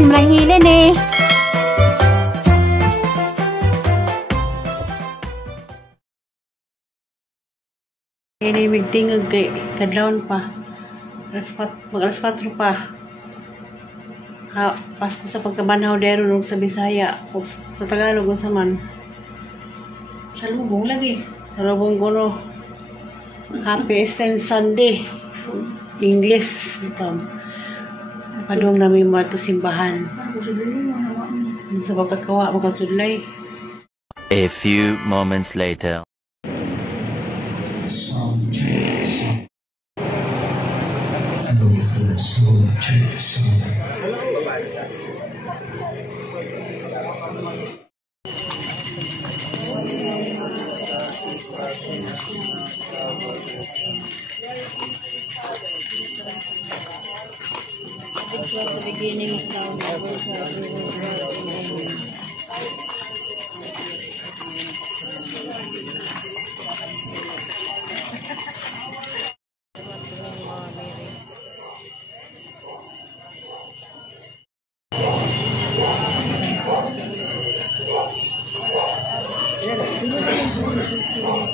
si Maranghilen eh. Ini migtingog kay kadlawon pa. Mag-alas 4 pa. Pasko sa pagkabanhaw dero nung sa Bisaya o sa Tagalog o sa man. Sa lubong lagi. Sa lubong kuno. Happy Easter Sunday. English. Ito. Padung namin mga ito simbahan. Sa pagkakawa, magkatudlay. A few moments later. This was the beginning of our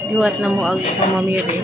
Iwat na mo ang pamamiri.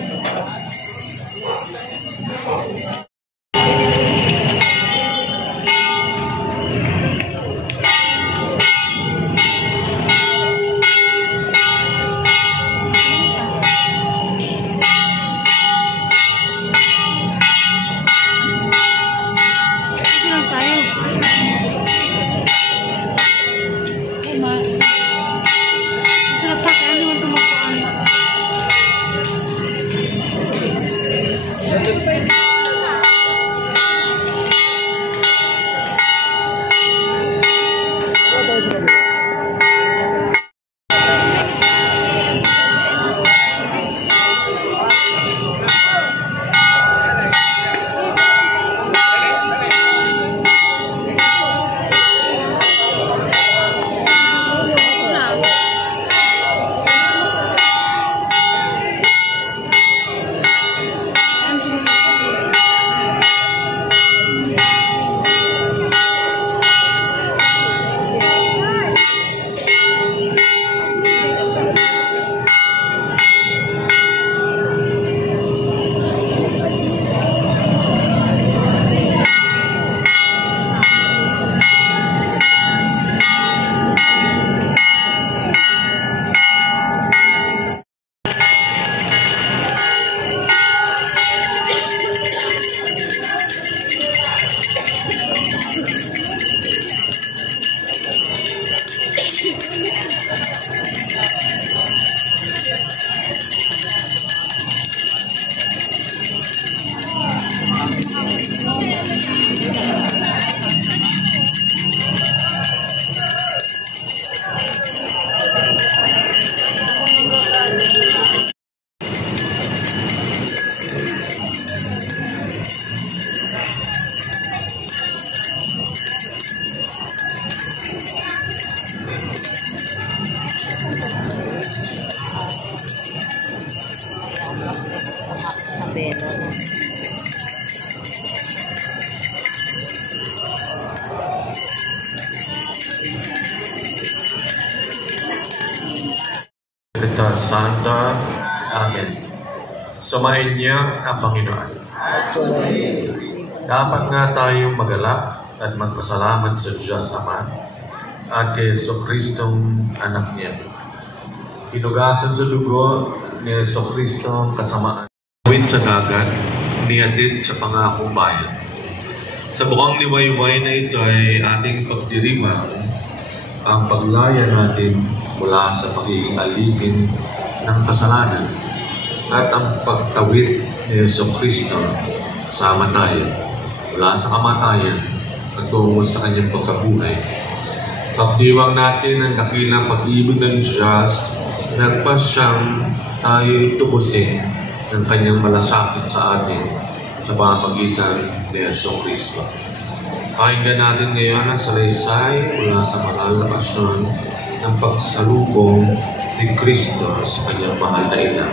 Santa. Amen. Sumahin niya ang Panginoon. Dapat nga tayong magalak at magpasalamat sa Diyos Ama at kay Jesucristong anak niya. Hinugasan sa dugo ni Jesucristo ang kasamaan. Gawin sa dagat, nihatid sa pangakong bayan. Sa bukang liwayway na ito ay ating pagdiriwang ang paglaya natin mula sa pagiging alipin ng kasalanan at ang pagtawid ni Jesucristo sa kamatayan, mula sa kamatayan at tungo sa kanyang pagkabuhay. Pagdiwang natin ang dakilang pag-ibig ng Diyos, nagpasyang tayo'y tubusin ng kanyang malasakit sa atin sa pamamagitan ni Jesucristo. Pakinggan natin ngayon ang salaysay mula sa mahal na pasyon ng pagsalubong ni Kristo sa kanyang mahal na ina.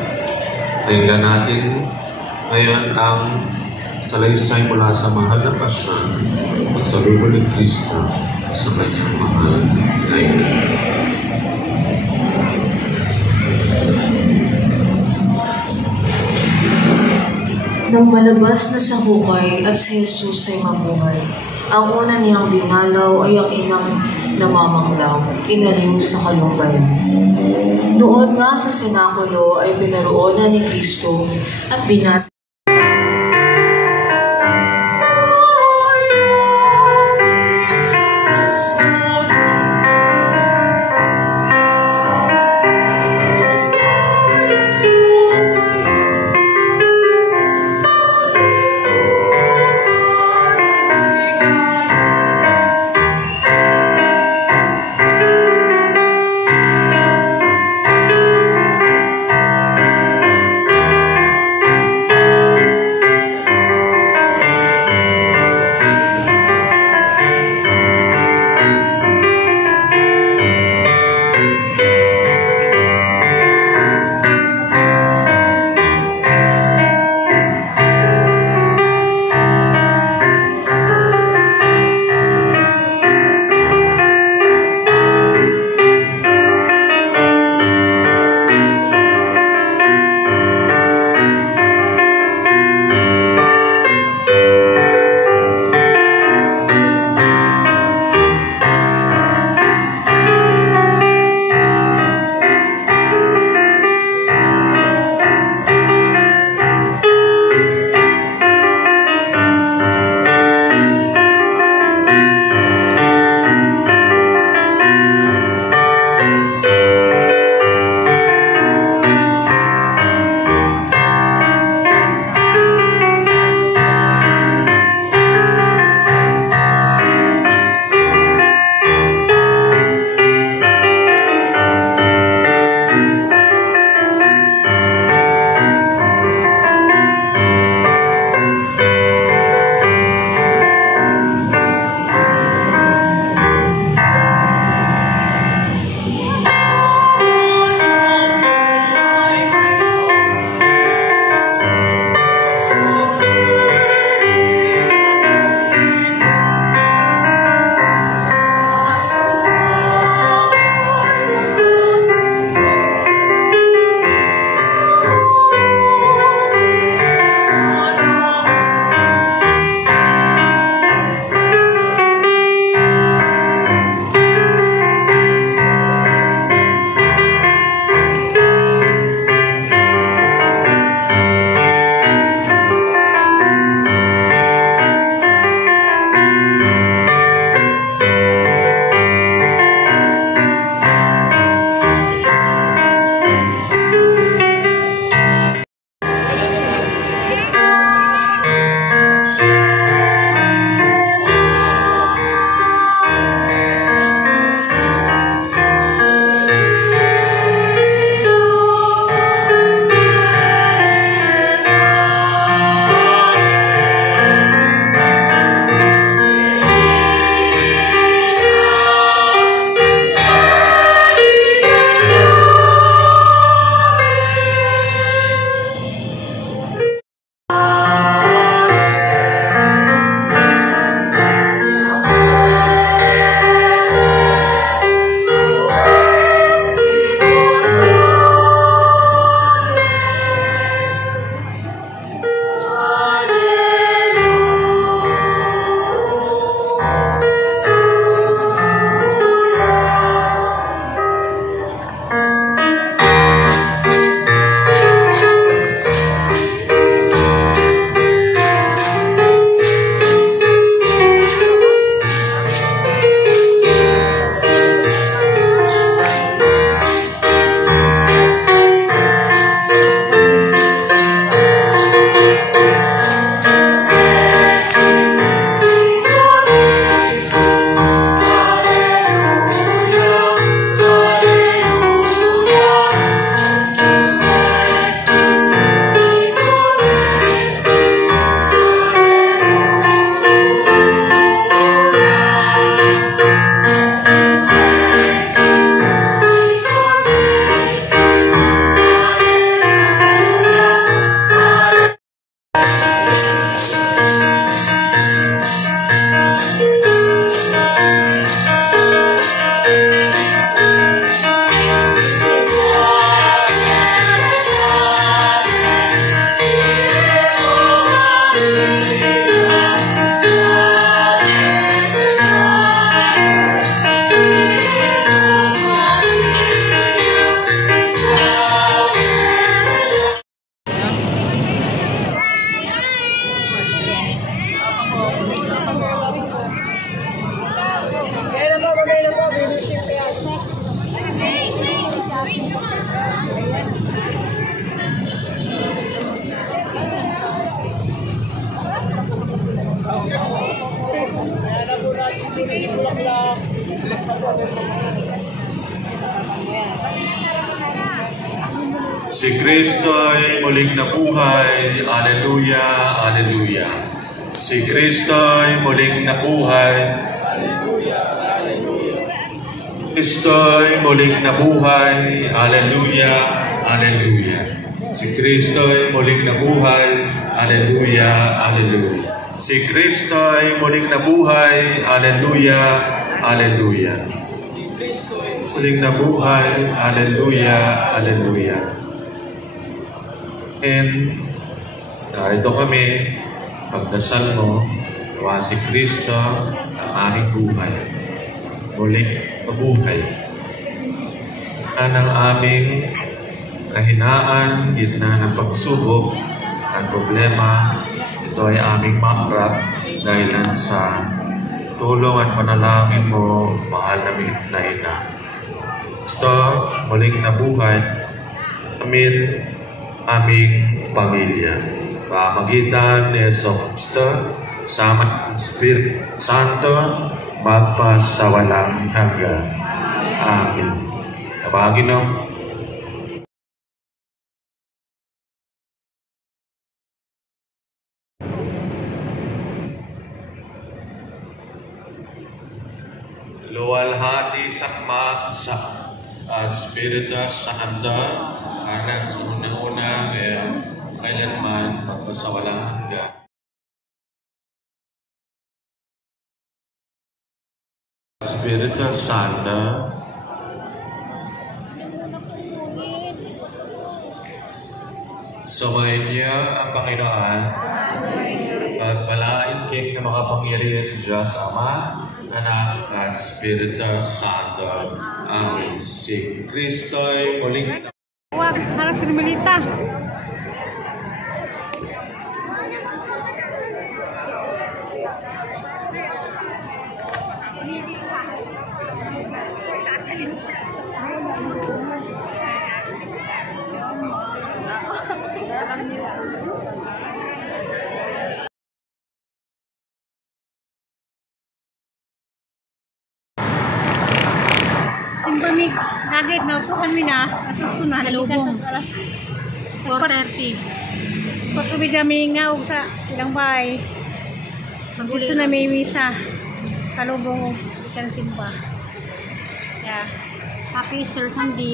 Pakinggan natin ngayon ang salaysay mula sa mahal na pasyon at sa lulo ni Kristo sa kanyang mahal na ina. Nang malabas na sa hukay at si Jesus ay mabuhay, ang una niyang dinalaw ay ang inang namamanglaw, inaliw sa kalubay. Doon nga sa sinakulo ay pinaroonan ni Kristo at binat Si Kristo'y muling nabuhay. Aleluya, aleluya. Si Kristo'y muling nabuhay. Kristo'y muling nabuhay. Aleluya, aleluya. Si Kristo'y muling nabuhay. Aleluya, aleluya. Si Kristo'y muling nabuhay. Aleluya, aleluya. Muling nabuhay. Aleluya, aleluya. And narito kami, pagdasal mo, nawa si Kristo ang aming buhay. Muling mabuhay. Ang aming kahinaan, gitna ng pagsubok at problema, ito ay aming maharap dahilan sa tulong at panalangin mo, mahal na ina. Gusto muling nabuhay amin aming pamilya. Pamagitan ni Jesucristo, sama ng Espiritu Santo, magpas sa walang hanggan. Amen. Tabagin mo. Luwalhati sa Ama at Espiritu Santo, anak sa unang-una, ngayon, kailanman, magpasawalang hanggan. Espiritu Santo, sumayin niya ang Panginoon, pagpalain king na makapangyarihan Diyos Ama, Anak at Espiritu Santo. Amen. Si Kristo'y muling Wag, harus Carmelita. Simbamig, hagit na po kami na. Asusunan. Salubong. 4:30. Pag kami namin ngaw sa ilang bahay. Dito na may misa. Salubong ikan simba. Yeah. Happy Easter Sunday.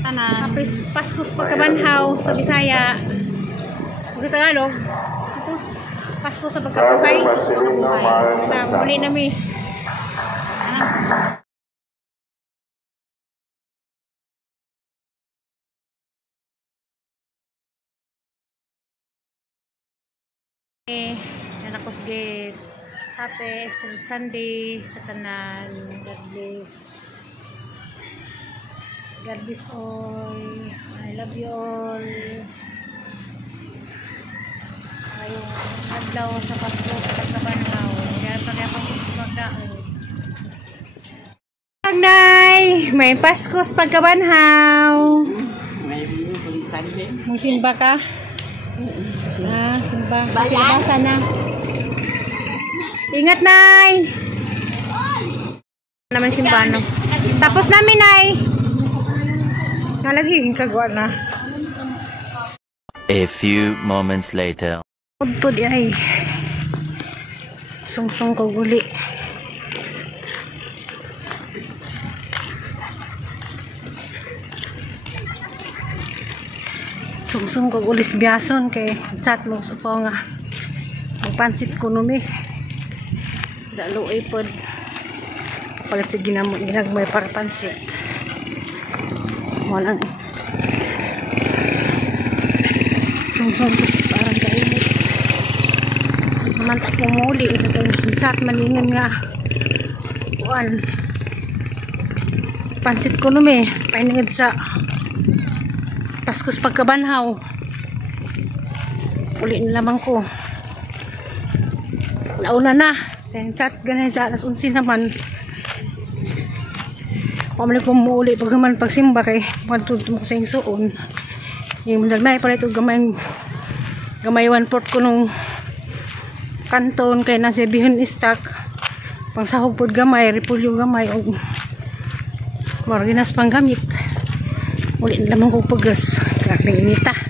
Tanan. Happy Paskos Pagkabanhaw sa Bisaya. Sa Tagalog. Ito. Pasko sa pagkabuhay. Muli nami. Anak ko sige, Happy Easter Sunday sa tanan. God bless. God bless all. I love you all. Ayong adlaw sa Pasko sa Pagkabanhaw. Kaya pag-apang magkaon. Nay, may Pasko sa Pagkabanhaw. May simba ka? Simba. Simba sana. Ingat, Nay. Naman simbano. Tapos namin, Nay. Nalagiging kagwa na. A few moments later. Udto di ay. Sungsung ko guli. Sungsung ko gulis biyason kay chat mo sa po nga. Ang pansit ko numi. Dalo ipod. Palit sa ginagmay para pansit. Walang sungsung ko parang kainit. Samantak mo muli. Chat malingin nga. Kuan. Pansit ko numi. Painigid sa Paskos Pagkabanhaw. Uli nilamang ko. Nauna na. Then chat ganyan sa alas 11 naman. Pamali ko muuli pag naman pagsimba kay magtutulong ko sa ingsoon. Yung masagnay pala ito gamay 1/4 ko nung kanton kay nasa bihon stock pang sahog pod gamay, repulyo gamay og marginas pang gamit. Uli na lamang kong pagas. Kaling inita.